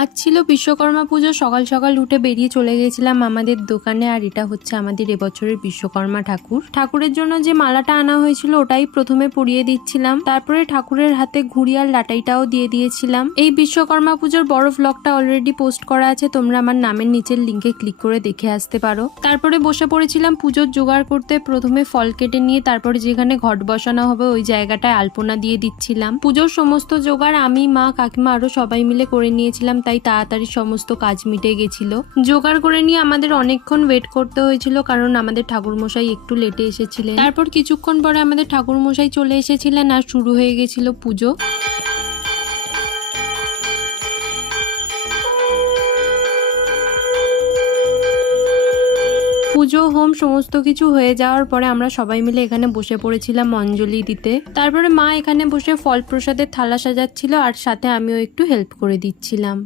আজ ছিল বিশ্বকর্মা পুজো। সকাল সকাল উঠে বেরিয়ে চলে গেছিলাম আমাদের দোকানে। আর এটা হচ্ছে আমাদের এবছরের বিশ্বকর্মা ঠাকুর। ঠাকুরের জন্য যে মালাটা আনা হয়েছিল ওটাই প্রথমে পরিয়ে দিচ্ছিলাম, তারপরে ঠাকুরের হাতে ঘুড়ি আর লাটাইটাও দিয়ে দিয়েছিলাম। এই বিশ্বকর্মা পুজোর বড় ভ্লগটা অলরেডি পোস্ট করা আছে, তোমরা আমার নামের নিচের লিঙ্কে ক্লিক করে দেখে আসতে পারো। তারপরে বসে পড়েছিলাম পুজোর জোগাড় করতে। প্রথমে ফল কেটে নিয়ে তারপরে যেখানে ঘট বসানো হবে ওই জায়গাটায় আলপনা দিয়ে দিচ্ছিলাম। পুজোর সমস্ত জোগাড় আমি, মা, কাকিমা আরো সবাই মিলে করে নিয়েছিলাম, তাই তাড়াতাড়ি সমস্ত কাজ মিটে গেছিল। জোগাড় করে নিয়ে আমাদের অনেকক্ষণ ওয়েট করতে হয়েছিল, কারণ আমাদের ঠাকুরমশাই একটু লেটে এসেছিলেন। তারপর কিছুক্ষণ পরে আমাদের ঠাকুরমশাই চলে এসেছিলেন আর শুরু হয়ে গেছিল পুজো। পুজো হোম সমস্ত কিছু হয়ে যাওয়ার পরে আমরা সবাই মিলে এখানে বসে পড়েছিলাম অঞ্জলি দিতে। তারপরে মা এখানে বসে ফল প্রসাদের থালা সাজাচ্ছিল আর সাথে আমিও একটু হেল্প করে দিচ্ছিলাম।